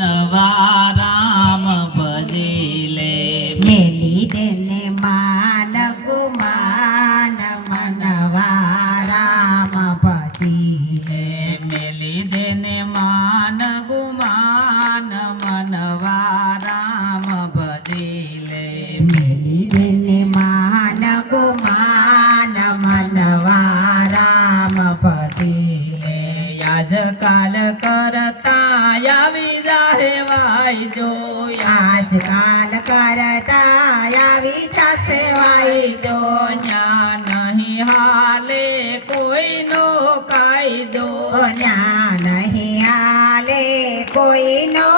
નવા રામ ભજીલે મેલી દેને માન ગુમાન મનવા રામ ભજીલે મેલી દેને માન ગુમાન મનવા રામ ભજીલે મેલી દેને માન ગુમાન મનવા રામ ભજીલે આજકાલ કરતા આવી જાહે વાઈજો આજકાલ કરતા આવી જશે વાઈજો ન્યા નહીં હાલે કોઈનો કાયદો ન્યા નહીં હાલે કોઈનો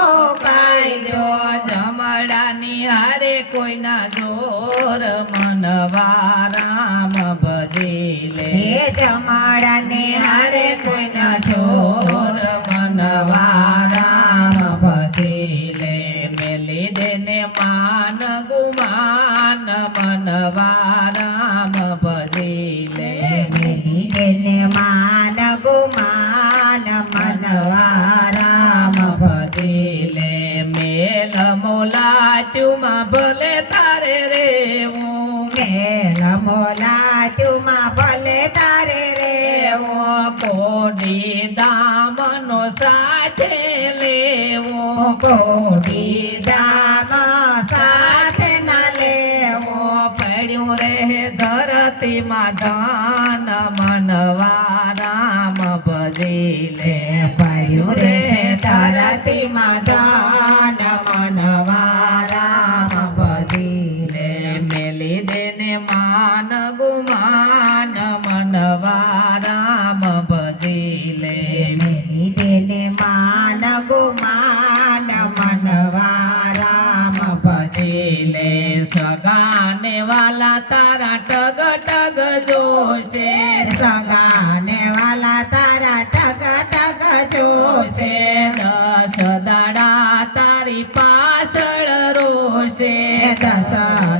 કાયદો જમડાની હારે કોઈના જોર મનવા રામ ભજીલે હે જમાડાને હારે કોઈના જોર મનવા રામ ભજીલે મેલી દેને માન ગુમાન મનવા રામ ભજીલે મેલી દેને માન ગુમાન મનવા રામ ભજીલે મેલ મોલા તુમાં ભલે તારે રેવું મેલ મોલા તુમાં ભલે તારે રેવો કોડી દામનો સાથે લેવો કોડી દામ સાથે ન લેવો પડ્યું રહે ધરતીમાં ધાન મનવા રામ ભજીલે પડ્યું રે ધરતીમાં દાન મનવા રામ ભજીલે મેલી દેને માન ગુમાન મનવા રામ ભજીલે મેલી દેને માન ગુમાન મનવા રામ ભજીલે સગાને વાલા તારા ટગ ટગ જોશે સગાને વાલા તારા ટગ ટગ જોશે દસ દાડા તારી પાછળ રોશે દસ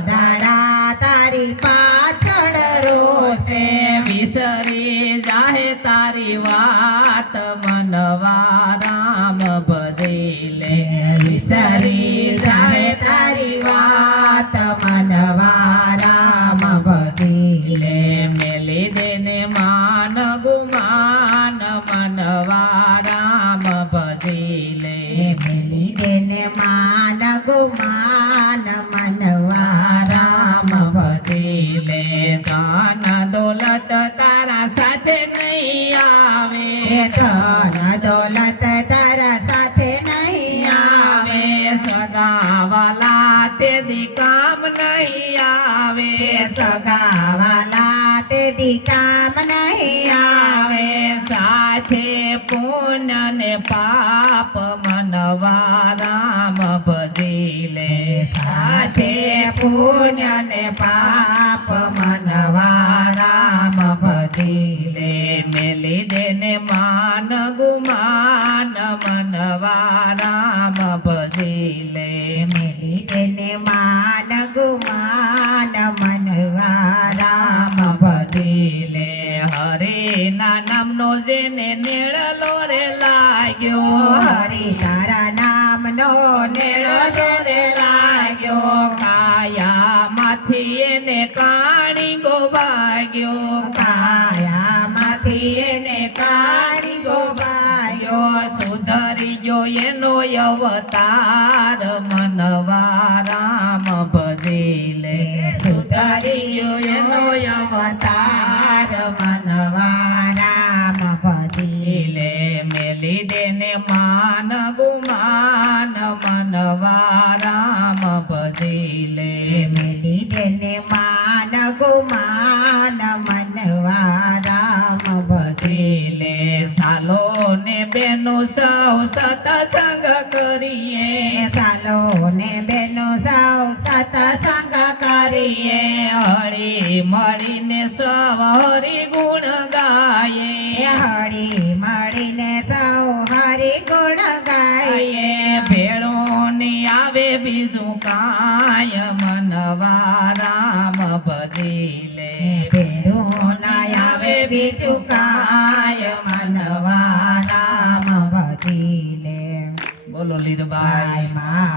દાડા તારી પાછળ રોશે વિસરી જાહે તારી વાત મનવા રામ ભજીલે વિસરી જાય તારી વાત મનવા રામ ભજીલે મેલી દેને માન ગુમાન મનવા રામ ભજીલે મેલી દેને માન ગુમાન મનવા રામ ભજીલે ધન દોલત તારા સાથે નહીં આવે ધન દોલત તારા સાથે નહીં આવે સગાવાલા તે દી કામ નહીં આવે સગાવાલા તે દી કામ નહીં આવે સાથે પુણ્ય ને પાપ મનવા રામ ભજીલે સાથે પુણ્ય ને પાપ મનવા રામ ભજીલે મેલી દેને માન ગુમાન મનવા રામ ભજીલે મેલી દેને માન ગુમાન મનવા રામ ભજીલે હરિના નામનો જેને નેળલો રે લાગ્યો હરિ તારા નામનો નેળલો રે લાગ્યો કાયામાંથી એને કાણી ગો ભાગ્યો કાયામાંથી એને કાઢી ગોબાયો સુધરી ગયો એનો અવતાર મનવા રામ ભજીલે સુધરી ગયો એનો અવતાર મનવા રામ ભજીલે મેલી દેને માન ગુમાન મનવા રામ ભજીલે મેલી દેને માન ગુમાન મનવા રામ ભજીલે સાલો ને બેનો સૌ સતસંગ કરીએ સાલો ને બેનો સૌ સતસંગ કરીએ હળી મળીને સૌ હરી ગુણ ગાયે હળી મળીને સૌ હરિ ગુણ ગાઈએ ભેળો ની આવે બીજું કાય મનવા રામ ભજીલે ભેરું ના આવે બીજું કાય મનવા રામ ભજીલે બોલો લીરો ગોવિંદભાઈ ભાઈ